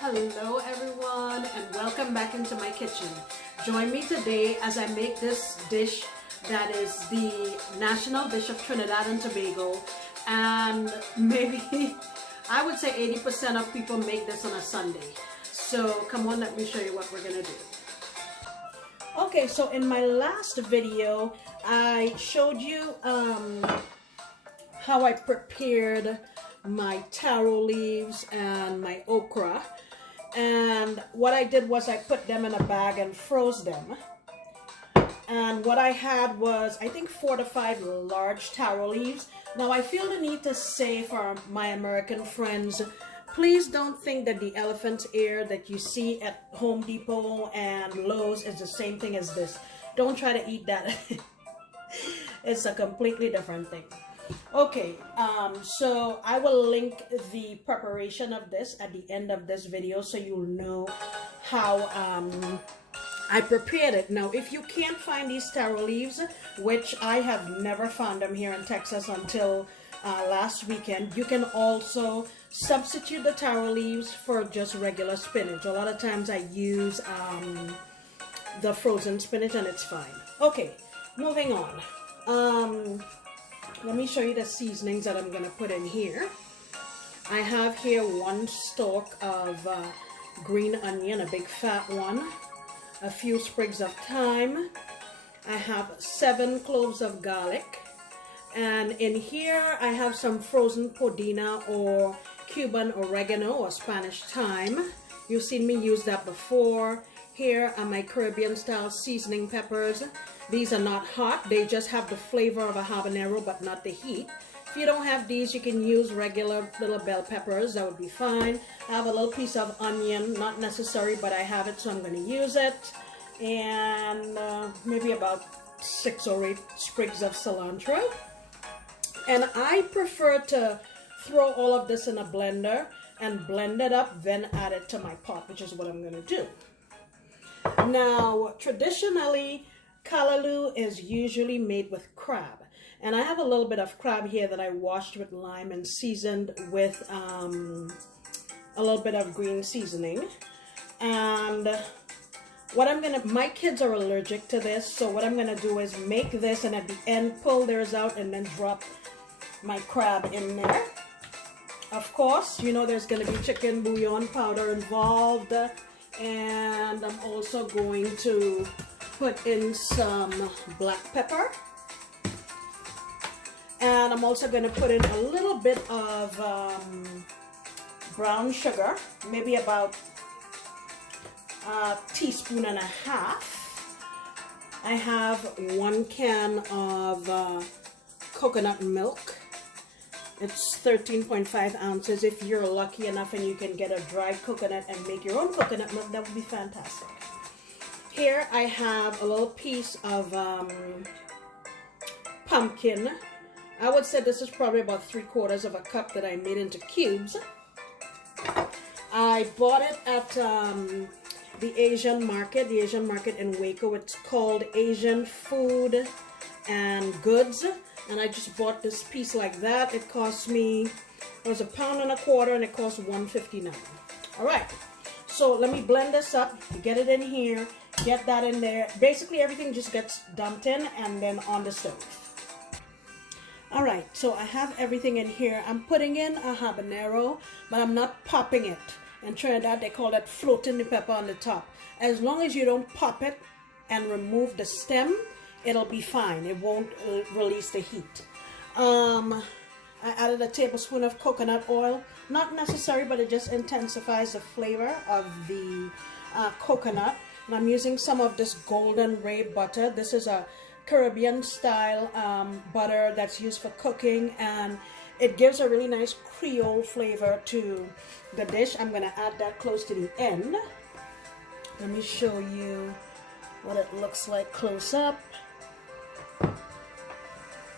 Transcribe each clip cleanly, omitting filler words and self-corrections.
Hello everyone and welcome back into my kitchen. Join me today as I make this dish that is the national dish of Trinidad and Tobago, and maybe I would say 80% of people make this on a Sunday. So come on, let me show you what we're gonna do. Okay, so in my last video I showed you how I prepared my taro leaves and my okra, and what I did was I put them in a bag and froze them. And what I had was, I think, 4 to 5 large taro leaves. Now I feel the need to say for my American friends, please don't think that the elephant's ear that you see at Home Depot and Lowe's is the same thing as this. Don't try to eat that. It's a completely different thing. Okay, so I will link the preparation of this at the end of this video so you'll know how I prepared it. Now, if you can't find these taro leaves, which I have never found them here in Texas until last weekend, you can also substitute the taro leaves for just regular spinach. A lot of times I use the frozen spinach and it's fine. Okay, moving on. Let me show you the seasonings that I'm going to put in here. I have here 1 stalk of green onion, a big fat one, a few sprigs of thyme. I have 7 cloves of garlic, and in here I have some frozen podina or Cuban oregano or Spanish thyme. You've seen me use that before. Here are my Caribbean style seasoning peppers. These are not hot, they just have the flavor of a habanero but not the heat. If you don't have these, you can use regular little bell peppers, that would be fine. I have a little piece of onion, not necessary, but I have it, so I'm going to use it. And maybe about 6 or 8 sprigs of cilantro. And I prefer to throw all of this in a blender and blend it up, then add it to my pot, which is what I'm going to do. Now, traditionally, Callaloo is usually made with crab, and I have a little bit of crab here that I washed with lime and seasoned with a little bit of green seasoning. And what I'm gonna, my kids are allergic to this, so what I'm gonna do is make this and at the end pull theirs out and then drop my crab in there. Of course, you know there's gonna be chicken bouillon powder involved, and I'm also going to put in some black pepper, and I'm also going to put in a little bit of brown sugar, maybe about a teaspoon and a half. I have 1 can of coconut milk. It's 13.5 ounces. If you're lucky enough and you can get a dried coconut and make your own coconut milk, that would be fantastic. Here I have a little piece of pumpkin. I would say this is probably about 3/4 of a cup that I made into cubes. I bought it at the Asian market in Waco. It's called Asian Food and Goods. And I just bought this piece like that. It cost me, it was £1.25 and it cost $1.59. All right, so let me blend this up, get it in here, get that in there. Basically everything just gets dumped in and then on the stove. All right, so I have everything in here. I'm putting in a habanero, but I'm not popping it. In Trinidad, they call that floating the pepper on the top. As long as you don't pop it and remove the stem, it'll be fine. It won't release the heat. I added a tablespoon of coconut oil. Not necessary, but it just intensifies the flavor of the coconut. And I'm using some of this golden ray butter. This is a Caribbean style butter that's used for cooking, and it gives a really nice Creole flavor to the dish. I'm going to add that close to the end. Let me show you what it looks like close up.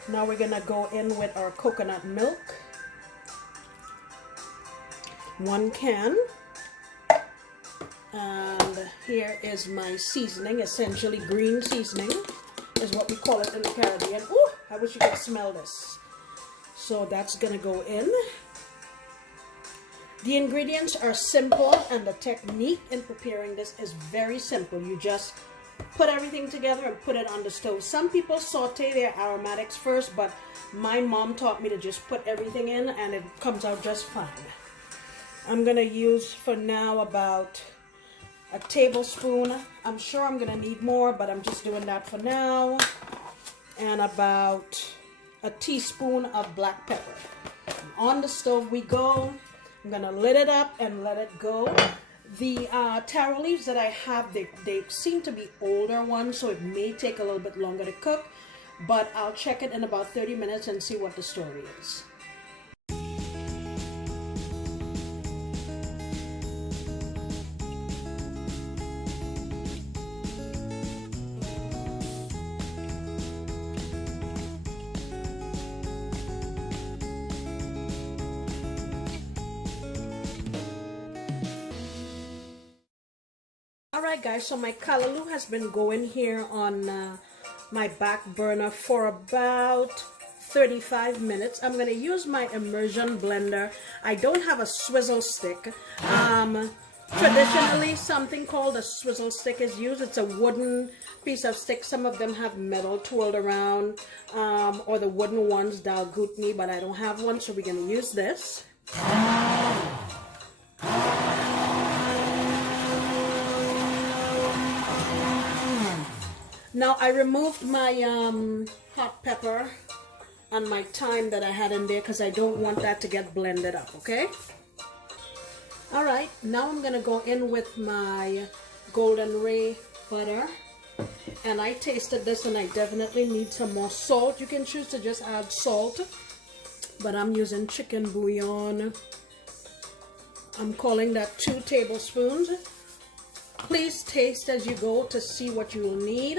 Now we're going to go in with our coconut milk. 1 can. And here is my seasoning, essentially green seasoning is what we call it in the Caribbean. Ooh, I wish you could smell this. So that's going to go in. The ingredients are simple and the technique in preparing this is very simple. You just put everything together and put it on the stove. Some people saute their aromatics first, but my mom taught me to just put everything in and it comes out just fine. I'm gonna use for now about a tablespoon. I'm sure I'm gonna need more, but I'm just doing that for now. And about a teaspoon of black pepper. On the stove we go. I'm gonna lit it up and let it go. The taro leaves that I have, they seem to be older ones, so it may take a little bit longer to cook, but I'll check it in about 30 minutes and see what the story is. Alright guys, so my callaloo has been going here on my back burner for about 35 minutes. I'm going to use my immersion blender. I don't have a swizzle stick. Traditionally, something called a swizzle stick is used. It's a wooden piece of stick. Some of them have metal twirled around, or the wooden ones, they'll goot me, but I don't have one, so we're going to use this. Now I removed my hot pepper and my thyme that I had in there because I don't want that to get blended up, okay? Alright, now I'm going to go in with my golden ray butter. And I tasted this and I definitely need some more salt. You can choose to just add salt, but I'm using chicken bouillon. I'm calling that 2 tablespoons. Please taste as you go to see what you will need.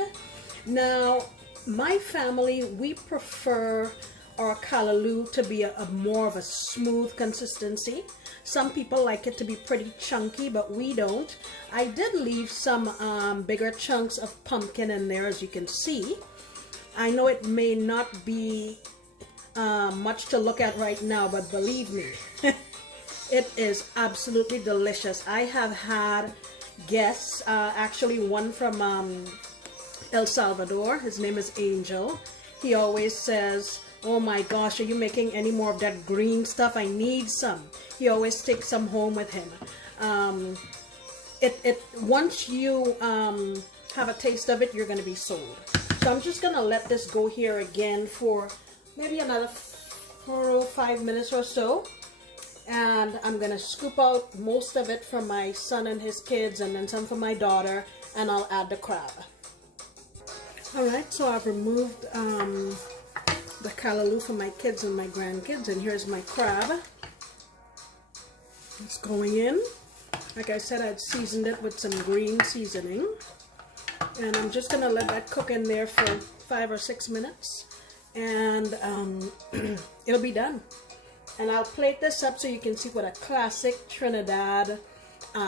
Now, my family, we prefer our callaloo to be a more of a smooth consistency. Some people like it to be pretty chunky, but we don't. I did leave some bigger chunks of pumpkin in there, as you can see. I know it may not be much to look at right now, but believe me, it is absolutely delicious. I have had guests, actually one from El Salvador. His name is Angel. He always says, oh my gosh, are you making any more of that green stuff? I need some. He always takes some home with him. Once you have a taste of it, you're going to be sold. So I'm just going to let this go here again for maybe another 4 or 5 minutes or so. And I'm going to scoop out most of it for my son and his kids, and then some for my daughter, and I'll add the crab. Alright, so I've removed the callaloo for my kids and my grandkids, and here's my crab. It's going in. Like I said, I'd seasoned it with some green seasoning. And I'm just going to let that cook in there for 5 or 6 minutes, and it'll be done. And I'll plate this up so you can see what a classic Trinidad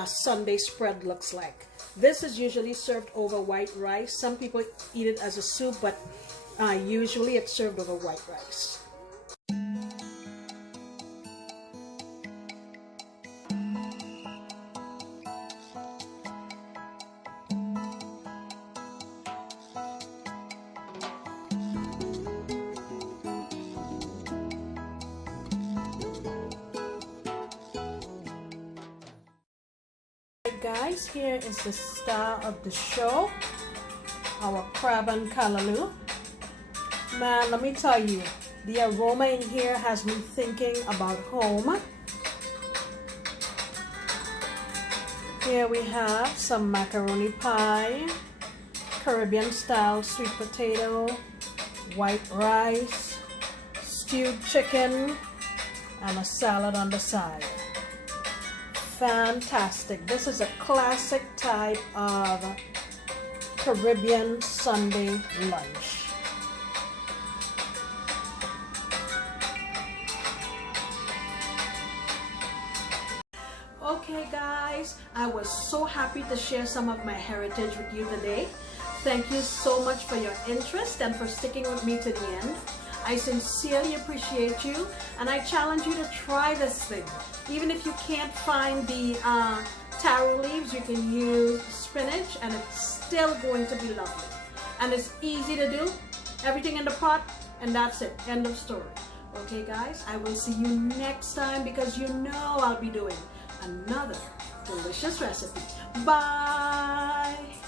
Sunday spread looks like. This is usually served over white rice. Some people eat it as a soup, but usually it's served over white rice. Guys, here is the star of the show, our crab and callaloo. Man, let me tell you, the aroma in here has me thinking about home. Here we have some macaroni pie, Caribbean style sweet potato, white rice, stewed chicken, and a salad on the side. Fantastic. This is a classic type of Caribbean Sunday lunch. Okay guys, I was so happy to share some of my heritage with you today. Thank you so much for your interest and for sticking with me to the end. I sincerely appreciate you, and I challenge you to try this thing. Even if you can't find the taro leaves, you can use spinach and it's still going to be lovely. And it's easy to do. Everything in the pot, and that's it. End of story. Okay guys, I will see you next time, because you know I'll be doing another delicious recipe. Bye!